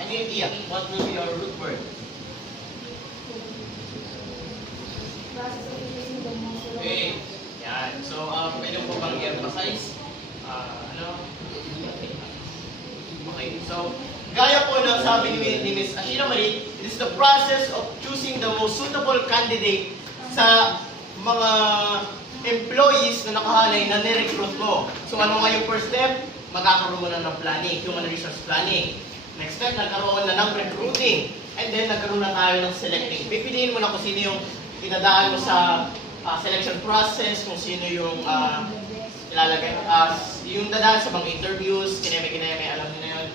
Any idea? What will be your root word? Okay. Yan. So, pwede ko bang i-emphasize? Ano? Okay. So, gaya po ng sabi ni Ms. Ashina Marie, it is the process of choosing the most suitable candidate sa mga employees na nakahalay na ni-recruit mo. So, ano nga yung first step? Magkakaroon mo na ng planning, human resource planning. Next step, nagkaroon na ng recruiting. And then, nagkaroon na tayo ng selecting. Pipiliin mo na kung sino yung pinadaan mo sa selection process, kung sino yung ilalagay, yung dadaan sa mga interviews, kineme, alam niyo na yun.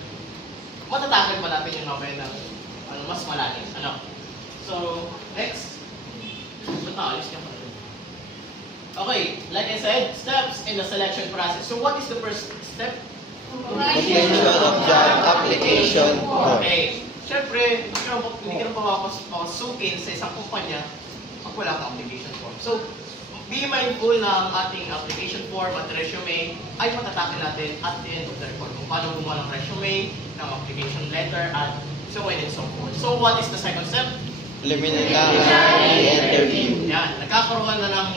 Matatakil pa natin yung novel na mas malalim. Ano? So, next. Alis niya pa. Okay, like I said, steps in the selection process. So, what is the first step? Completion of job application form. Okay. Siyempre, hindi ka na papasukin sa isang kumpanya pag wala kang application form. So, be mindful na ang ating application form at resume ay matatakil natin at the end of the report. Kung paano gumawa ng resume, ng application letter, at so on and so forth. So, what is the second step? Preliminary interview. Yan, nagkakaroon na ng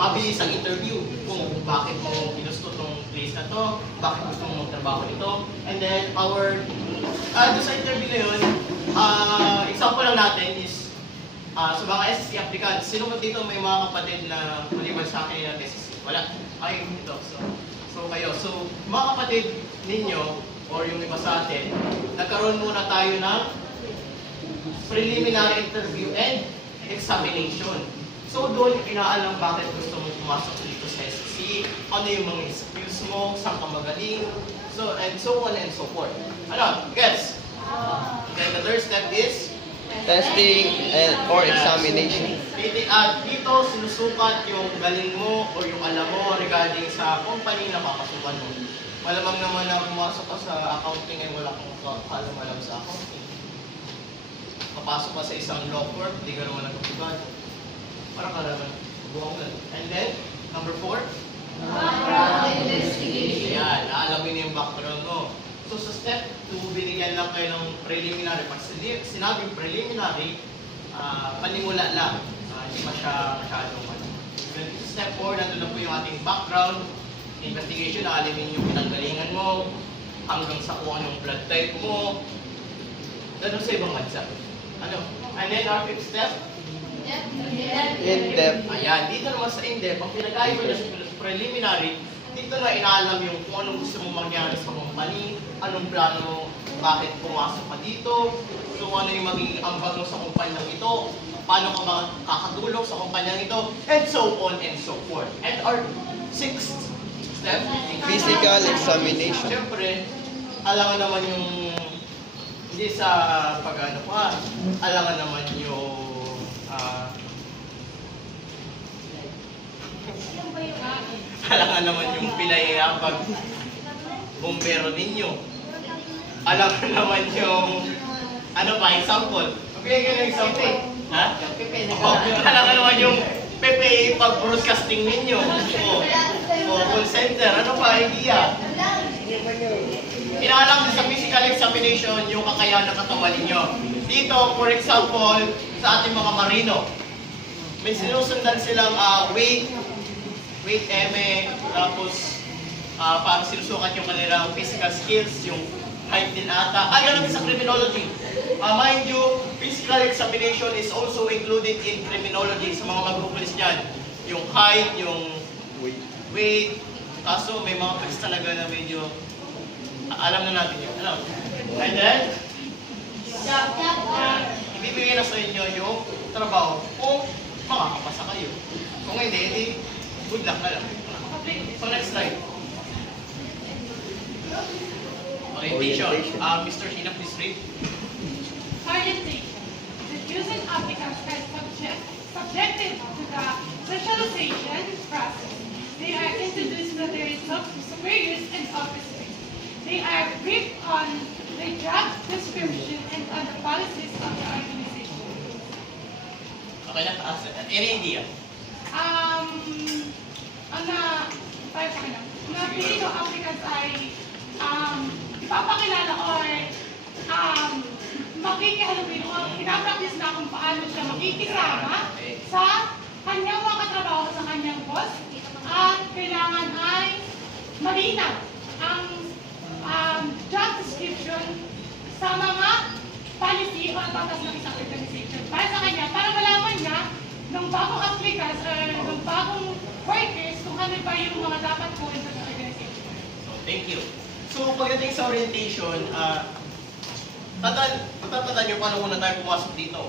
mabilis ang interview kung bakit mo ginusto tong place na to, bakit gusto mo magtrabaho nito. And then, doon sa interview na yun, example lang natin is, sa mga SSC applicants, sino man dito may mga kapatid na maliban sa akin ng SSC? Wala. Ay, ito. So kayo. So, mga kapatid ninyo, or yung iba sa atin, nagkaroon muna tayo ng preliminary interview and examination. So, doon inaalam bakit gusto mo pumasok dito sa SSC, ano yung mga skills mo, saan ka magaling, so on and so forth. Ano? Guess? Then the third step is Testing or examination. Dito sinusukat yung galing mo o yung alam mo regarding sa company na papasukan mo. Malamang naman na pumasok ka sa accounting ay wala kang alam sa accounting. Papasok ka sa isang law firm, hindi ka naman nagkapagod. Parang ka naman, buwang lang. And then, number 4? Background investigation. Ayan, aalamin niyo yung background mo. So sa step 2, binigyan lang kayo ng preliminary. Pag sinabing preliminary, panimula lang. Hindi pa siya masyadong ano. Step 4, nandun na po yung ating background investigation. Aalamin yung pinanggalingan mo, hanggang sa kung anong blood type mo. Nandun sa ibang bansa. Ano? And then our fifth step? In-depth. Ayan, dito naman sa in-depth, ang pinag-aiba niya sa preliminary, dito na inaalam yung kung anong gusto mong mangyari sa company, anong plano mo, bakit pumasok ka dito, so ano yung magiging ambag mo sa kumpanyang ito, paano ka makakatulong sa kumpanyang ito, and so on and so forth. And our sixth step, Physical examination. siyempre, alangan naman yung, hindi sa pag-ano pa, alangan naman yung, alangan naman yung pinahihirapag bumbero ninyo. Alangan naman yung, ano pa, example. Okay, ganun example. Ha? Alangan naman yung PPA pag-broadcasting ninyo. O call center. Ano pa, idea? Inaalam din sa physical examination yung kakayahan ng katawan ninyo. Dito, for example, sa ating mga marino, may sinusundan silang weight, tapos para sinusukat yung kanilang physical skills, yung height din ata. Ganun din sa criminology. Mind you, physical examination is also included in criminology sa mga magpupulis dyan. Yung height, yung weight, kaso may mga tricks talaga na medyo alam na natin yun. Ano? And then, ibibigay na sa inyo yung trabaho kung makakapasa kayo. Kung hindi, good luck na lang. So next slide. Orientation. Mr. Hina, please read. Orientation. The chosen applicants are subjected to the socialization process. They are introduced to their superiors and officers. They are briefed on the job description and on the policies of the organization. Okay na? Any idea? Na Pilipino applicants ay ipapakilala or Halloween, pinapractice na kung paano siya makikisama sa kanyang mga katrabaho sa kanyang boss at kailangan ay malinaw ang job description sa mga policy o batas ng isang organization. Para sa kanya, para malaman niya ng bagong applicants or ng bagong workers kung ano ba yung mga dapat gawin sa organization. So, thank you. So, pagdating sa orientation, tatatanda nyo paano muna tayo pumasok dito.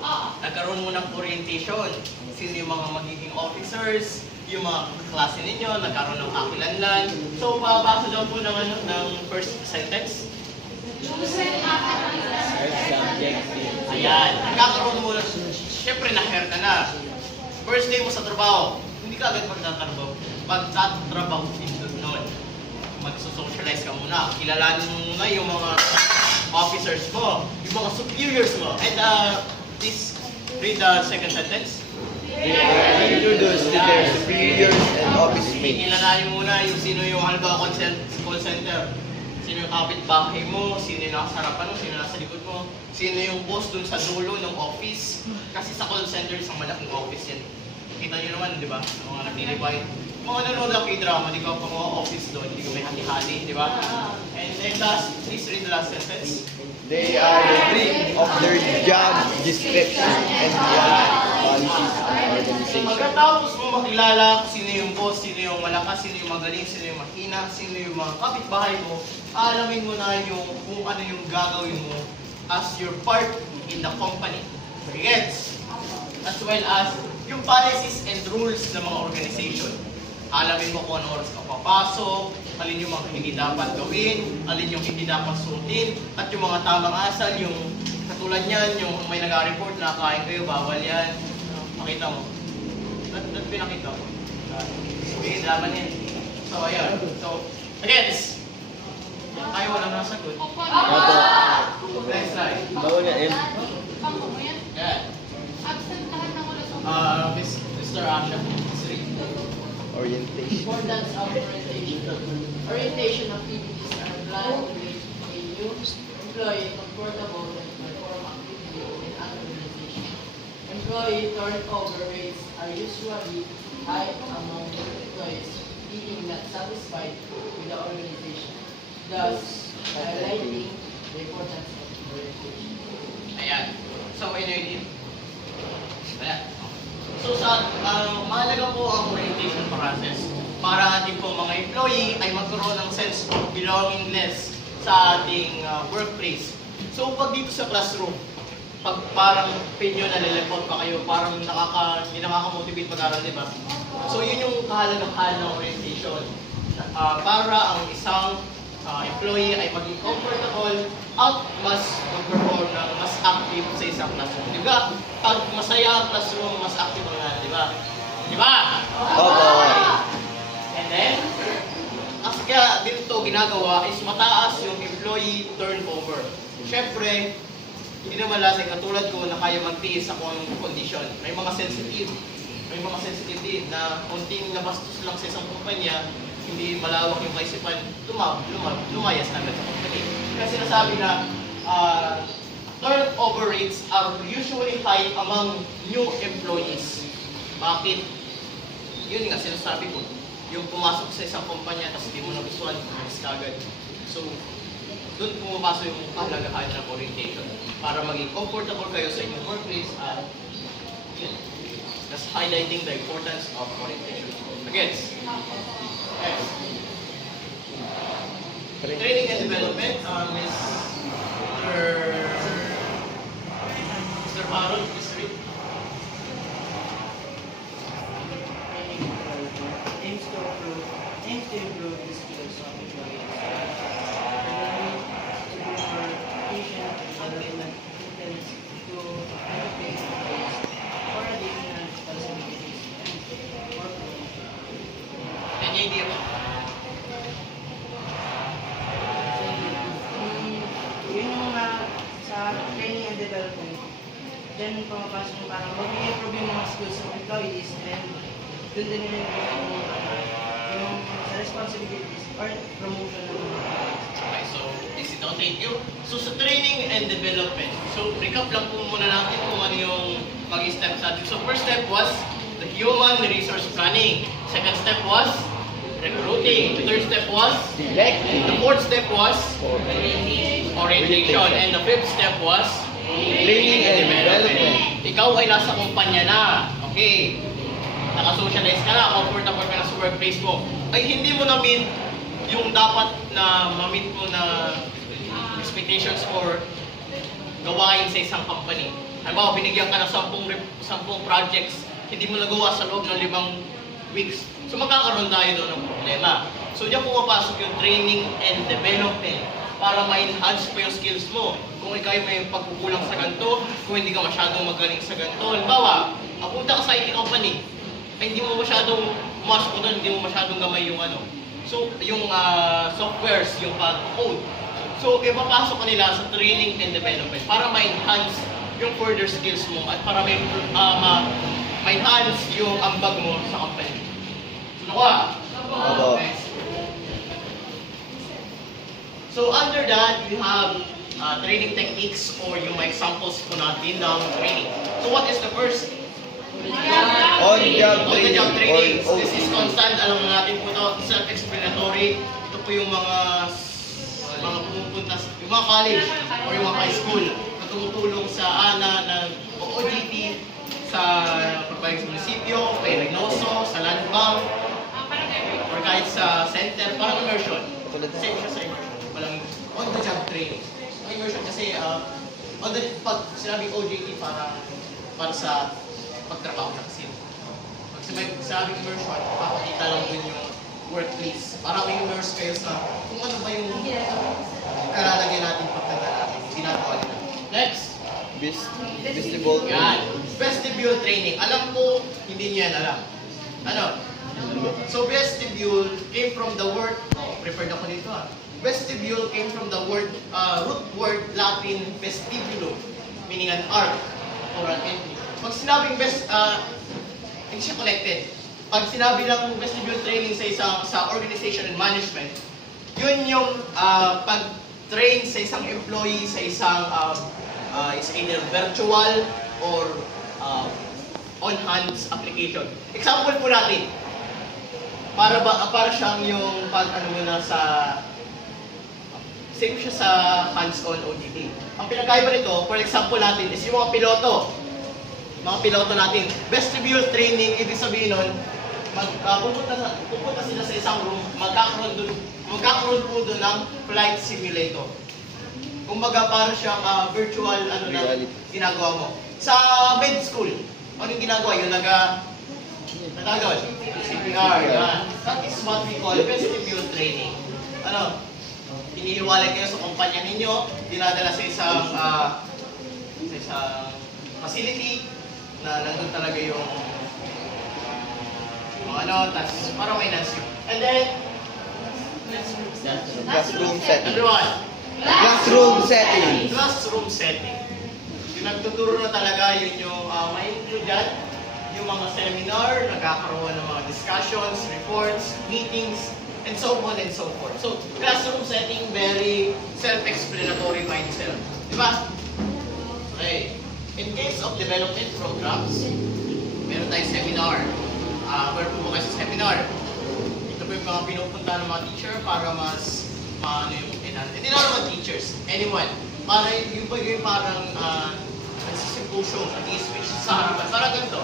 Nagkaroon muna ng orientation. Sino yung mga magiging officers, yung mga klase ninyo, nagkaroon ng kakilanlan. So, babasa daw po ng first sentence. Chosen applicants. Ayan, nagkakaroon muna. Siyempre, na-hire ka na. First day mo sa trabaho, hindi ka agad magtatrabaho dito noon. Mag-socialize ka muna. Kilalanin mo muna yung mga officers mo, yung mga superiors mo. And please read the second sentence. They are introduced to their superiors and office mates. Kilalanin mo muna yung sino yung halimbawa call center. Sino yung kapitbahay mo, sino yung nasa harapan mo, sino yung nasa likod mo, sino yung boss dun sa dulo ng office. Kasi sa call center, isang malaking office yan. Kita nyo naman, di ba? Sa mga nag-divide. Mga nanonood ng K-drama, di ka pa mga office doon, di ka may hati-hati, di ba? And then last, please read the last sentence. They are free of their job description and policies and organization. Pagkatapos mo makilala kung sino yung boss, sino yung malakas, sino yung magaling, sino yung mahina, sino yung mga kapitbahay mo, alamin mo na yung kung ano yung gagawin mo as your part in the company. Gets? As well as yung policies and rules ng mga organization. Alamin mo kung anong oras ka papasok, alin yung mga hindi dapat gawin, alin yung hindi dapat suotin, at yung mga tamang asal, yung katulad niyan, yung may nag-report na kain kayo, bawal yan. Makita mo. Ba't pinakita mo? Okay, laban yan. So, ayan. So, against. Ayaw walang nasagot. Next slide. Bawal nga yun. Bangko mo yan? Yan. Absent lahat ng ulat. Mr. Asha, please read. Orientation. Importance of orientation. Orientation activities are planned to make a new employee comfortable and perform actively in an organization. Employee turnover rates are usually high among employees feeling not satisfied with the organization, thus highlighting the importance of orientation. Ayan. So, energy. Ayan. So, mahalaga po ang orientation process para ating po mga employee ay magkaroon ng sense of belongingness sa ating workplace. So, pag dito sa classroom, pag parang pinyo nalilipot pa kayo, parang hindi nakaka-motivate mag-aral, di ba? So, yun yung kahalagahan ng orientation. Para ang isang employee ay maging comfortable at mas mag-perform ng mas active sa isang classroom. Di ba? Pag masaya ang classroom, mas active ang lahat, di ba? Di ba? Opo. And then, kasi kaya dito ginagawa is mataas yung employee turnover. Siyempre, hindi naman lahat ay katulad ko na kaya magtiis sa kung anong condition. May mga sensitive din na konting nabastos lang sa isang kumpanya, hindi malawak yung kaisipan, lumayas na agad sa company. Kasi sinasabi na turnover rates are usually high among new employees. Bakit? Yun nga sinasabi ko. Yung pumasok sa isang kumpanya tapos hindi mo nagustuhan, umalis ka agad. So, doon pumapasok yung kahalagahan ng orientation para maging comfortable kayo sa inyong workplace at yun. That's highlighting the importance of orientation. Again, yes. Training and development, Mr. Harold, please read. Aims to improve the skills of employees, particularly to be more efficient and development intends to educate employees for additional responsibilities and for promotion. And hindi mo. Yun yung sa training and development, dyan pumapasok yung parang mag-improve yung mga skills ng employees and doon din yung yung responsibilities or promotion ng mga employees. Okay, so this is thank you. So sa training and development, so recap lang po muna natin kung ano yung mag-step sa atin. So first step was the human resource planning. Second step was recruiting. The third step was Selecting. the fourth step was orientation. And the fifth step was Training and development. Ikaw ay nasa kumpanya na. Okay. Naka-socialize ka na, comfortable ka na sa workplace mo. Ay hindi mo na-meet yung dapat na ma-meet mo na expectations for gawain sa isang company. Halimbawa, binigyan ka ng 10 projects, hindi mo nagawa sa loob ng 5 weeks. So magkakaroon tayo doon ng problema. So diyan pumapasok yung training and development para ma-enhance pa yung skills mo. Kung ikaw ay may pagkukulang sa ganito, kung hindi ka masyadong magaling sa ganito. Halimbawa, apunta ka sa IT company, ay hindi mo masyadong pumasok doon, hindi mo masyadong gamay yung ano. So, yung softwares, yung pag-code. So, ipapasok ka nila sa training and development para ma-enhance yung further skills mo at para ma-enhance yung ambag mo sa company. So, nakuha? Opo. Next. So, under that, you have training techniques or yung mga examples po natin ng training. So, what is the first? On-job On-the-job training. training. This is constant. Alam na natin po ito. Self-explanatory. Ito po yung mga pumupunta, yung mga college or yung mga high school na tumutulong sa ANA ng OJT sa pagpapayag sa munisipyo, kay Reynoso, sa land bank, or kahit sa center, parang immersion. Same siya sa immersion. Walang on-the-job training. Ang immersion kasi, pag sinabing OJT, para sa pagtrabaho na kasi. Pag sinabing immersion, papakita lang dun yung workplace. Para may immerse kayo sa kung ano ba yung kalalagyan natin pagkanta natin. Ginagawa nila. Next. Vestibule Yan. Vestibule training. Alam ko, hindi niyo yan alam. Ano? So vestibule came from the word, prepared ako dito Vestibule came from the word, root word Latin vestibulum, meaning an arc or an entry. Pag sinabing hindi siya connected. Pag sinabi lang vestibule training sa organization and management, yun yung pag-train sa isang employee sa isang is either virtual or on-hands application. Example po natin. Para siyang yung pag-ano muna sa same siya sa hands-on OJT. Ang pinagkaiba nito, for example natin, is yung mga piloto. Mga piloto natin. Vestibule training, ibig sabihin nun, pupunta sila sa isang room, magkakaroon po doon ng flight simulator. Kumbaga para siyang virtual na ginagawa mo. Sa med school, ano yung ginagawa? Yung natagawad? CPR, yan. That is what we call vestibule training. Inihiwalay kayo sa kumpanya ninyo, dinadala sa isang facility na nandun talaga yung tas para may nasi. And then, Classroom setting. everyone, Classroom setting. classroom setting. Yung nagtuturo na talaga, yun yung may include dyan, yung mga seminar, nagkakaroon ng mga discussions, reports, meetings, and so on and so forth. So, classroom setting, very self-explanatory mindset. Diba? Okay. In case of development programs, meron tayong seminar. Where po kayo sa seminar? Ito po yung mga pinupunta ng mga teacher para mas maano yung hindi na naman teachers, anyone. Para yung parang nagsisymposium, nag-i-speech sa amin. Parang ganito.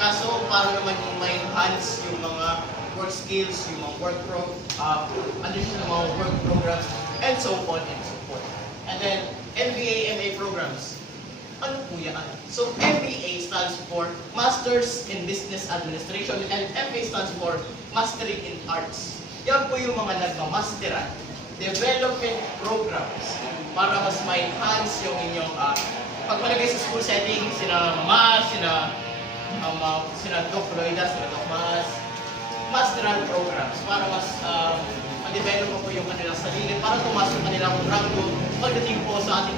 Kaso para naman yung ma-enhance yung mga work skills, yung mga additional mga work programs, and so on and so forth. And then, MBA, MA programs. Ano po yan? So, MBA stands for Masters in Business Administration and MA stands for Mastering in Arts. Yan po yung mga nagmamasteran. Development programs para mas ma-enhance yung inyong pagpalagay sa school setting, sina Doc Floyda, sina Doc Mas, masteral programs para mas ma-develop po yung kanilang sarili para tumasok kanilang rango pagdating po sa ating